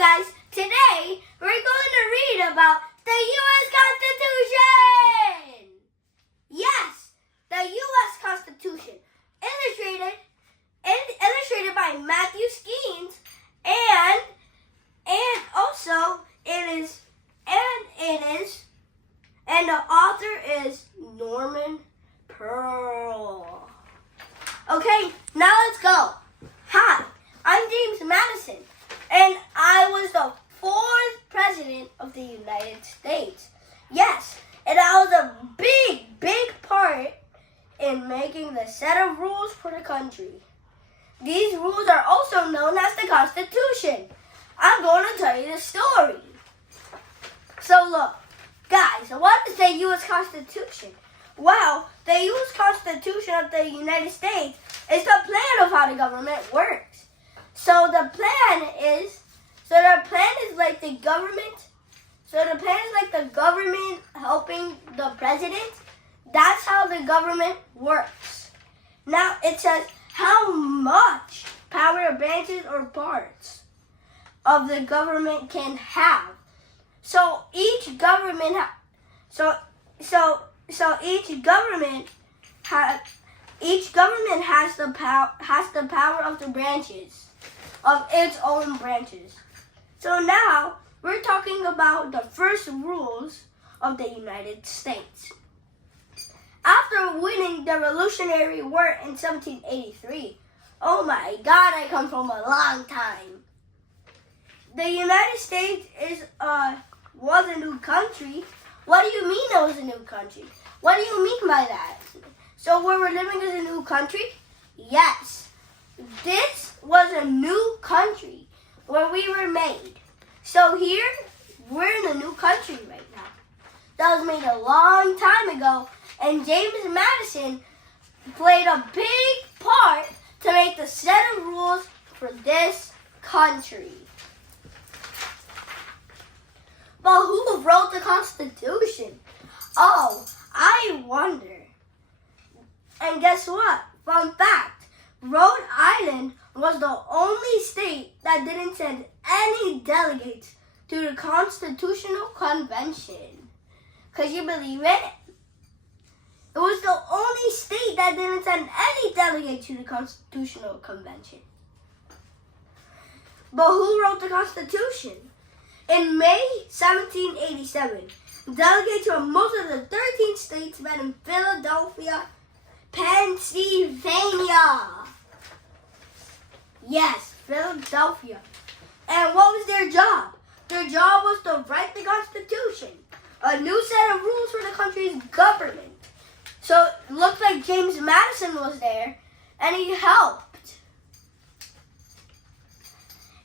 Hi guys, today we're going to read about the U.S. Constitution! Yes, the U.S. Constitution, illustrated by Matthew Skeens, and the author is Norman Pearl. Okay, now let's go. Hi, I'm James Madison, and I was the 4th President of the United States. Yes, and I was a big part in making the set of rules for the country. These rules are also known as the Constitution. I'm going to tell you the story. So look, guys, what is the U.S. Constitution? Well, the U.S. Constitution of the United States is the plan of how the government works. So the plan is like the government. So the plan is like the government helping the president. That's how the government works. Now it says how much power branches or parts of the government can have. So each government has the power of the branches of its own branches. So now we're talking about the first rules of the United States. After winning the Revolutionary War in 1783, oh my God, I come from a long time. The United States was a new country. What do you mean it was a new country? What do you mean by that? So where we're living is a new country? Yes. This was a new country where we were made. So here, we're in a new country right now. That was made a long time ago, and James Madison played a big part to make the set of rules for this country. But who wrote the Constitution? Oh, I wonder. And guess what? Fun fact, Rhode Island was the only state that didn't send any delegates to the Constitutional Convention. Could you believe it? It was the only state that didn't send any delegates to the Constitutional Convention. But who wrote the Constitution? In May 1787, delegates from most of the 13 states met in Philadelphia, Pennsylvania. Yes, Philadelphia. And what was their job? Their job was to write the Constitution, a new set of rules for the country's government. So it looked like James Madison was there, and he helped.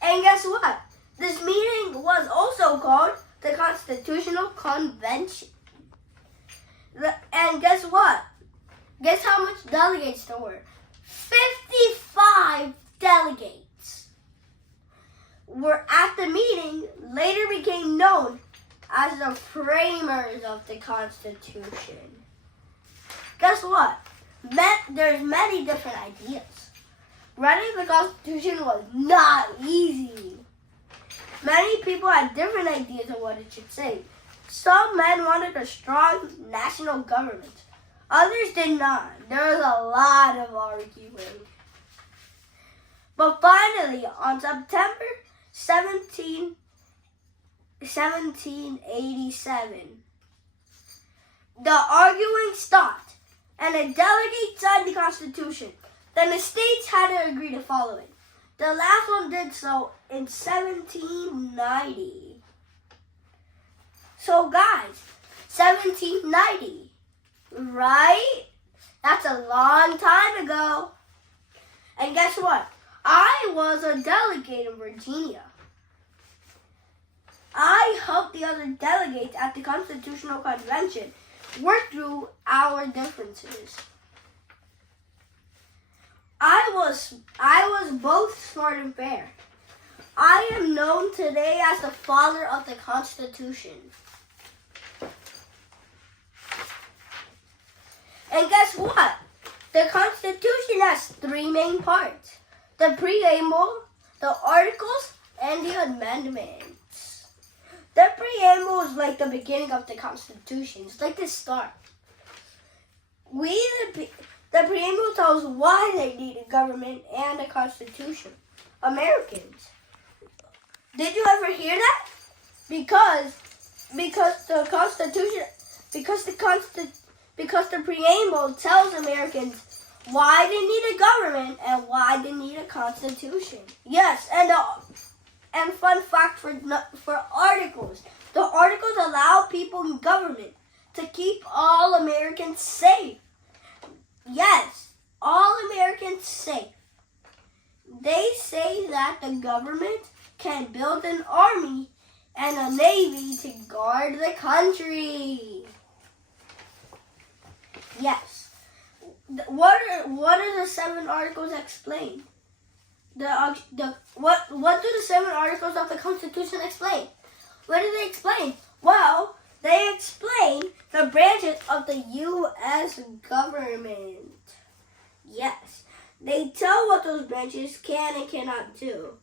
And guess what? This meeting was also called the Constitutional Convention. And guess what? Guess how much delegates there were? 55 delegates were at the meeting, later became known as the framers of the Constitution. Guess what? There's many different ideas. Writing the Constitution was not easy. Many people had different ideas of what it should say. Some men wanted a strong national government. Others did not. There was a lot of arguing. But finally, on September 1787, the arguing stopped, and the delegates signed the Constitution. Then the states had to agree to follow it. The last one did so in 1790. So guys, 1790, right? That's a long time ago. And guess what? I was a delegate in Virginia. I helped the other delegates at the Constitutional Convention work through our differences. I was both smart and fair. I am known today as the father of the Constitution. And guess what? The Constitution has 3 main parts: the preamble, the articles, and and the amendments. The preamble is like the beginning of the Constitution. It's like the start. The preamble tells why they need a government and a constitution. Americans. Did you ever hear that? Because the Constitution, because the preamble tells Americans why they need a government and why they need a constitution. Yes, and fun fact for articles. The articles allow people in government to keep all Americans safe. Yes, all Americans safe. They say that the government can build an army and a navy to guard the country. Yes. What are the 7 articles explain? What do the 7 articles of the Constitution explain? What do they explain? Well, they explain the branches of the U.S. government. Yes. They tell what those branches can and cannot do.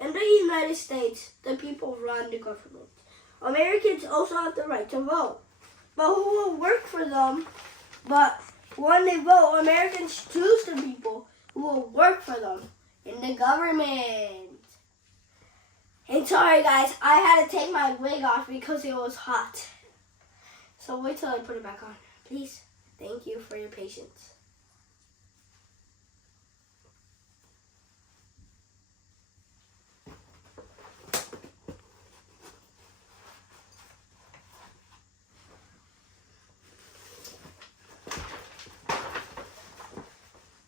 In the United States, the people run the government. Americans also have the right to vote. But who will work for them? But when they vote, Americans choose the people who will work for them in the government. And sorry guys, I had to take my wig off because it was hot. So wait till I put it back on. Please. Thank you for your patience.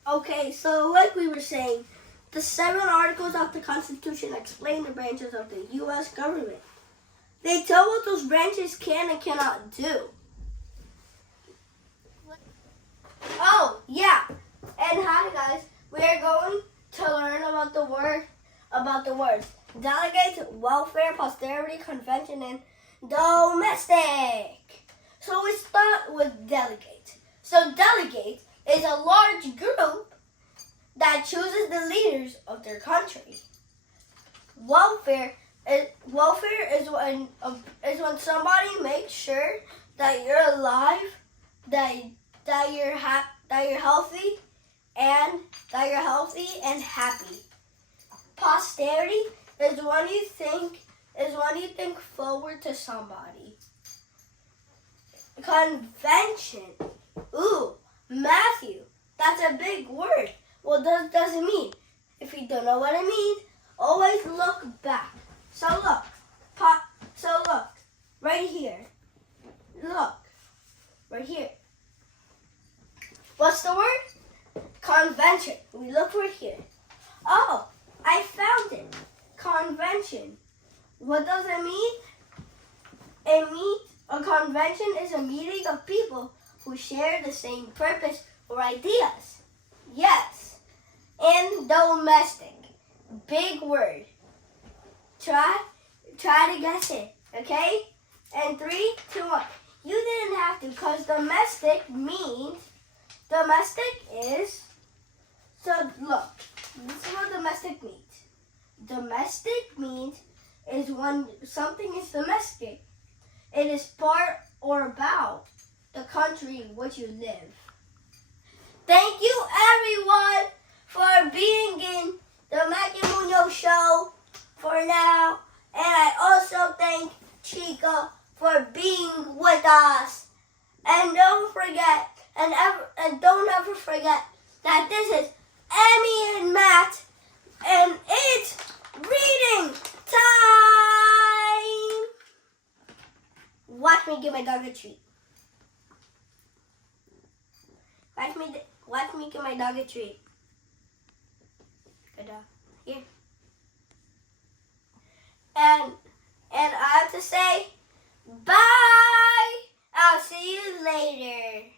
Okay, so like we were saying, the 7 articles of the Constitution explain the branches of the U.S. government. They tell what those branches can and cannot do. Oh, yeah. And hi guys, we are going to learn about the words delegates, welfare, posterity, convention, and domestic. So we start with delegates. So delegates is a large group that chooses the leaders of their country. Welfare is when somebody makes sure that you're alive, that you're healthy and happy. Posterity is when you think forward to somebody. Convention. Ooh. Matthew, that's a big word. What does it mean? If you don't know what it means, always look back. So look, right here. Look, right here. What's the word? Convention. We look right here. Oh, I found it. Convention. What does it mean? A convention is a meeting of people who share the same purpose or ideas. Yes. And domestic. Big word. Try to guess it. Okay? And 3, 2, 1. You didn't have to, because domestic is, so look, this is what domestic means. Domestic means is when something is domestic. It is part or about the country in which you live. Thank you everyone for being in the Mackie Munoz show for now. And I also thank Chica for being with us. And don't forget, and don't ever forget that this is Emmy and Matt, and it's reading time. Watch me give my dog a treat. Watch me give my dog a treat. Good dog. Here. And I have to say, bye. I'll see you later.